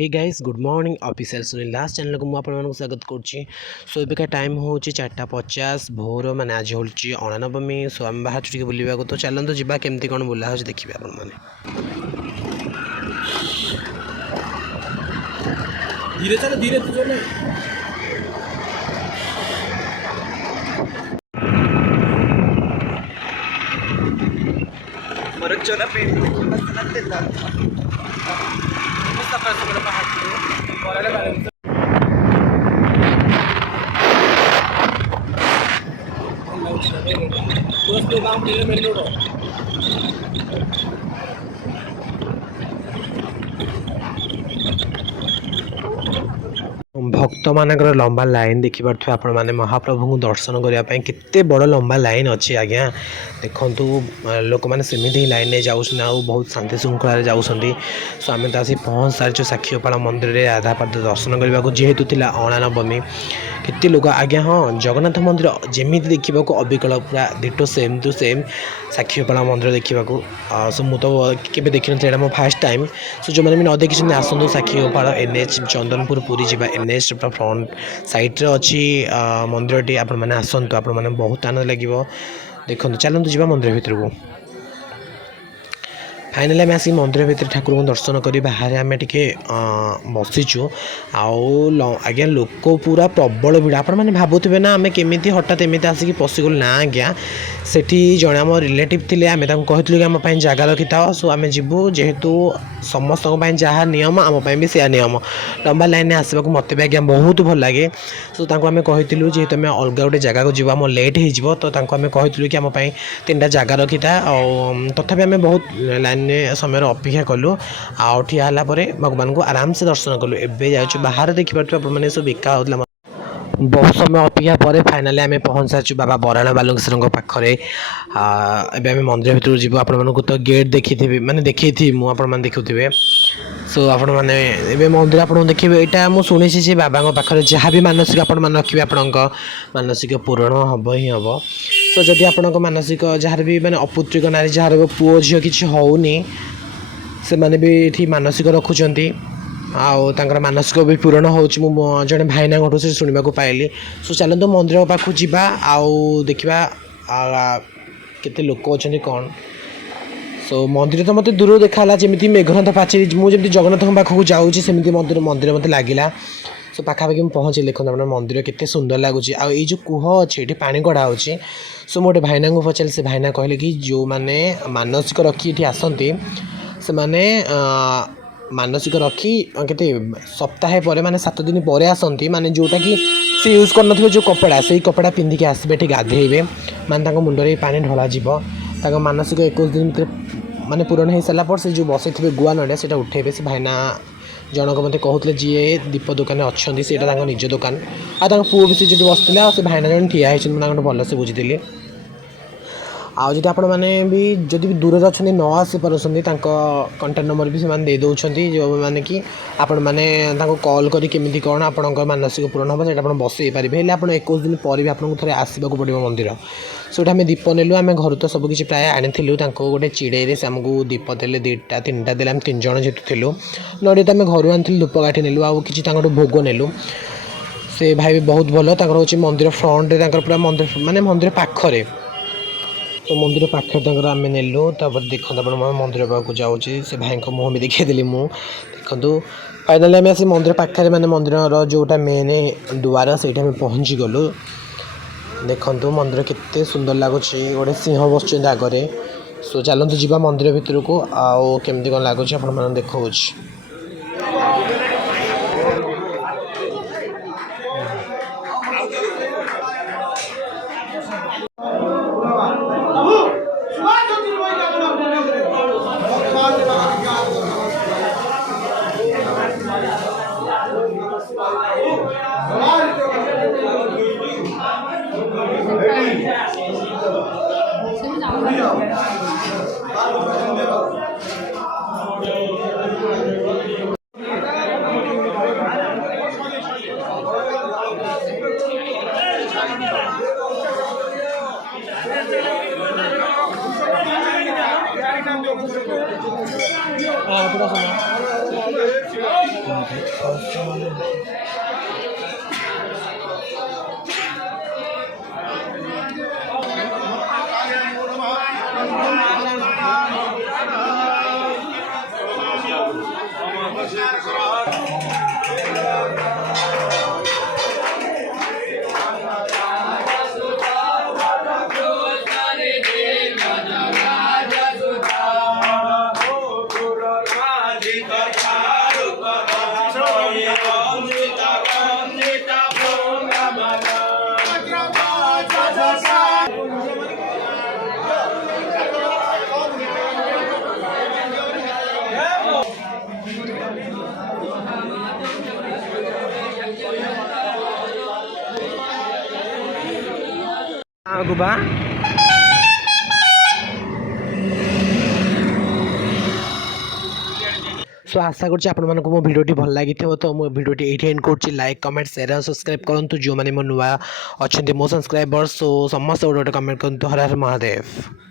हे guys good morning officer Sunil Das channel को मुझे स्वागत करुच्ची। सो एबिका टाइम हूँ 4:50 भोर मैंने आज हूँ 99 सो आम बाहर टे बुलवा तो चलते जा केमती कौन बुला हो देखिए आप धीरे चलो धीरे तो चलो मरचोला पेट भक्त मानकर लंबा लाइन देखिपे आपण मैंने महाप्रभु को दर्शन करने केते बड़ लंबा लाइन अच्छी आज्ञा देखु लोक मैंने सेमती ही लाइन में जाऊँ बहुत शांति श्रृंखला जाऊँच सो आम तो आसी पहुँच सारी साक्षीपाल मंदिर में आधापाद दर्शन करने को जेहेतु थी अणानवमी केते लोक आज्ञा हाँ जगन्नाथ मंदिर जमी देखा अबिकल पूरा डिटो सेम टू सेम साक्षीपाल मंदिर देखा सो मुझे तो देखी ना मो फास्ट टाइम सो जो मैंने भी न देखी आसतु साक्षीपाल एनएच चंदनपुर पुरी जा एनएच फ्रंट साइड रे अच्छी मंदिरटी आपण मैंने आसतु आपण मैंने बहुत आनंद लगे देखो चलते जा मंदिर भितर को फाइनाली आम आसिक मंदिर भितर ठाकुर को दर्शन कर बाहर आम टे बसीचु आज्ञा लोक पूरा प्रबल भिड़ आपण मैंने भावुवे ना आम केमी हठात एमती आसिक पशिगलु ना आज्ञा सेठी जड़े आम रिलेटिव थे आम कहूँ कि आम जगह रखी था सो आम जीवु जेहेतु समस्त जहाँ नियम आम भी से नियम लंबा लाइन आसवाक मत भी आज्ञा बहुत भल लगे सो आम कहूँ जेहेतु आम अलग गोटे जगह को जीव आम लेट हो तो आम कहूँ कि आम 3टा जगह रखी था तथापि आम बहुत लाइन समय अपेक्षा कलु आठिया भगवान को आराम से दर्शन कलु एवं जाऊँ बाहर देखिए सब बिका होता बहुत समय अपेक्षा पर फाइनाली आम पहुँच सारी बाबा बराण बालुकेश्वर पाखे एवं मंदिर भितर जीव आप तो गेट देखी माने देखी मुझे देखुवे सो आपण मैंने मंदिर आपको देखिए यहाँ मुझे शुणी बाबा पाखे जहाँ भी मानसिक आपण रखिए आपण मानसिक पूरण हम ही हम सो जदि आपण मानसिक जार भी माने अपुत्रिक नारी जार पुओ झील कि होनी से मैंने भी ये मानसिक रखुंट आउ तांकर मानसिक भी पूरण हो जड़े भाईना घटू से शुणा पाइली सो चलते मंदिर पाखु जावा आउ देखा केते लोक अच्छा कौन सो मंदिर तो मत दूर देखा जमी मेघनाथ पाचेरी मुझे जगन्नाथ पाखक जाऊँगी सेमती मंदिर मत लगिला सो पाखापाखि पहुँचे देखते अपना मंदिर केते सुंदर लगुच आई जो कुह अच्छे ये पानी कढ़ा हो सो मोटे भाईना को पचारे से भाईना कहले कि जो मैंने मानसिक रखी ये आसती से मैंने मानसिक रखी केते सप्ताह पर माने 7 दिन पर आसती माने जोटा कि से यूज कर जो कपड़ा से कपड़ा पिंधिक आसबे ये गाधेबे माने मुंडे पानी ढल मानसिक 21 दिन माने पूरण हो सारापर से जो बसई थे गुआ नड़िया से उठेबे से भाईना जनक मत कहते जी दीप दुकान अच्छा से निज दुकान आ पुओ भी से जो बसते से भाईना जन ठिया होती भल से बुझी आदि आपण मैंने भी जदि भी दूर अच्छा न आसी पार्टी कंटाक्ट नंबर भी से दे दौरान जो मैंने कि आपण मैंने कॉल करमी कौन आप मानसिक पूरण हम से बसई पारे आप 21 दिन पर भी आपको थे आसवाक पड़ो मंदिर सो आम दीप नेलु आम घर तो सबकि प्राय आनी गोटे चिड़े से आमको दीप देले 2टा 3टा देले आम 3 जन जेहतु थिलु नड़िया तो आम घर आनी धूपकाठी नेलु आउ कि भोग नेलु से भाई भी बहुत भल हूँ मंदिर फ्रंट पूरा मंदिर माने मंदिर पाखरे तो मंदिर पाखे आम नेलु देखो मंदिर पाक जाऊँगी से भाई को मुँह भी देखी मुझे देखु फाइनाली आम आस मंदिर पाखे माने मंदिर जोटा मेन दुआर से पहुँची गलु देखु मंदिर केते सुंदर लगुच गोटे सिंह बस आगे सो चलते जा मंदिर भितर को आउ केमती कौन लगुच आप देखा ଗୁବା सो आशा करछि आपनको मो भिडियोटी भल लागिथिबो तो मो भिडियोटी एठी एंड करछि लाइक कमेंट शेयर और सब्सक्राइब करंतु जो माने मो नुवा अछंती मो सब्सक्राइबर्स सो समस्त गोटे कमेंट करंतु हर हर महादेव।